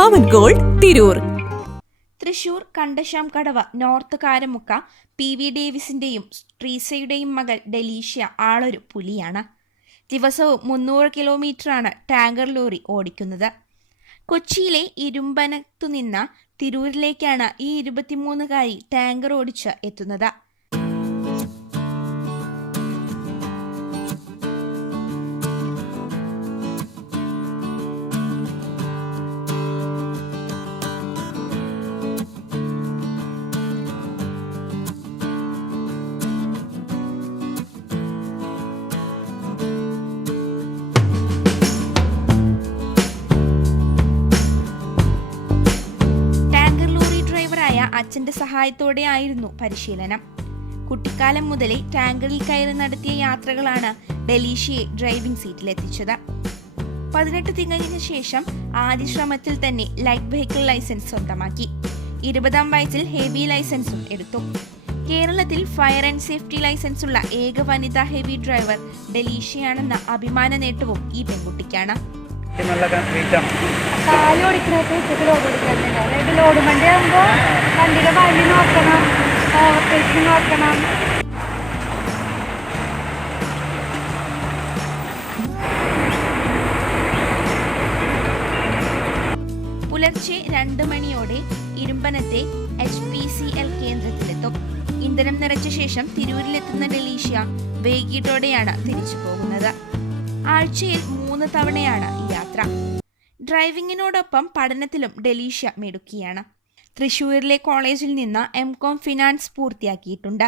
പവൻ gold Tirur. Thrissur കണ്ടശാം കടവ് north Karamukku PV ഡേവിസിന്റെയും ട്രീസയുടെയും മകൾ Delicia ആളൊരു പുലിയാണ്. ദിവസവും 300 കിലോമീറ്ററാണ് ടാങ്കർ ലോറി ഓടിക്കുന്നത്. കൊച്ചിയിലെ ഇരുമ്പനത്തുനിന്ന് തിരൂരിലേക്കാണ് ഈ 23-കാരി ടാങ്കർ ഓടിച്ച് എത്തുന്നത്. അച്ഛന്റെ സഹായത്തോടെ ആയിരുന്നു പരിശീലനം. കുട്ടിക്കാലം മുതലേ ടാങ്കറിൽ കയറി നടത്തിയ യാത്രകളാണ് ഡെലീഷ്യയെ ഡ്രൈവിംഗ് സീറ്റിലെത്തിച്ചത്. 18 തികഞ്ഞ ശേഷം ആദ്യ ശ്രമത്തിൽ തന്നെ ലൈറ്റ് വെഹിക്കിൾ ലൈസൻസ് സ്വന്തമാക്കി. 20-ാം വയസ്സിൽ ഹെവി ലൈസൻസും എടുത്തു. കേരളത്തിൽ ഫയർ ആൻഡ് സേഫ്റ്റി ലൈസൻസ് ഉള്ള ഏക വനിതാ ഹെവി ഡ്രൈവർ ഡെലീഷ്യയാണെന്ന അഭിമാന നേട്ടവും ഈ പെൺകുട്ടിക്കാണ്. വണ്ടിയുടെ വഴി നോക്കണം, ഓവർടേക്കിംഗ് നോക്കണം. പുലർച്ചെ 2 മണിയോടെ ഇരുമ്പനത്തെ HPCL കേന്ദ്രത്തിലെത്തും. ഇന്ധനം നിറച്ച ശേഷം തിരൂരിലെത്തുന്ന ഡെലീഷ്യ വൈകിട്ടോടെയാണ് തിരിച്ചു പോകുന്നത്. ആഴ്ചയിൽ 3 തവണയാണ് ഈ യാത്ര. ഡ്രൈവിംഗിനോടൊപ്പം പഠനത്തിലും ഡെലീഷ്യ മിടുക്കിയാണ്. തൃശൂരിലെ കോളേജിൽ നിന്ന് M.Com ഫിനാൻസ് പൂർത്തിയാക്കിയിട്ടുണ്ട്.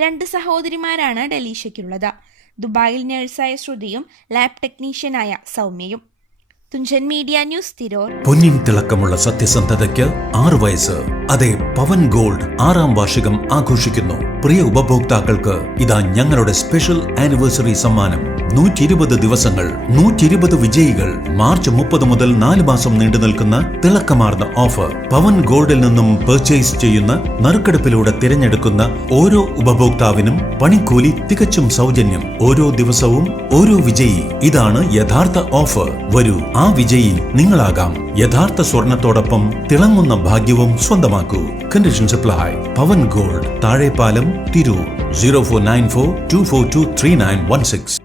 2 സഹോദരിമാരാണ് ഡെലീഷ്യയ്ക്കുള്ളത്. ദുബായിൽ നഴ്സായ ശ്രുതിയും ലാബ് ടെക്നീഷ്യനായ സൗമ്യയും. Thunchan media news, Tirur. പൊന്നിൻ തിളക്കമുള്ള സത്യസന്ധതയ്ക്ക് 6 വയസ്സ്. അതെ, പവൻ ഗോൾഡ് 6ാം വാർഷികം ആഘോഷിക്കുന്നു. പ്രിയ ഉപഭോക്താക്കൾക്ക് ഇതാ ഞങ്ങളുടെ സ്പെഷ്യൽ ആനിവേഴ്സറി സമ്മാനം. 120 ദിവസങ്ങൾ, 120 വിജയികൾ. മാർച്ച് 30 മുതൽ 4 മാസം നീണ്ടു നിൽക്കുന്ന തിളക്കമാർന്ന ഓഫർ. പവൻ ഗോൾഡിൽ നിന്നും പർച്ചേസ് ചെയ്യുന്ന നറുക്കെടുപ്പിലൂടെ തിരഞ്ഞെടുക്കുന്ന ഓരോ ഉപഭോക്താവിനും പണിക്കൂലി തികച്ചും സൗജന്യം. ഓരോ ദിവസവും ഓരോ വിജയി. ഇതാണ് യഥാർത്ഥ ഓഫർ. വരൂ, ആ വിജയി നിങ്ങളാകാം. യഥാർത്ഥ സ്വർണത്തോടൊപ്പം തിളങ്ങുന്ന ഭാഗ്യവും സ്വന്തമാക്കൂ. Conditions apply. Pavan gold, Thazhepalam, Tirur. 0494 242 3916.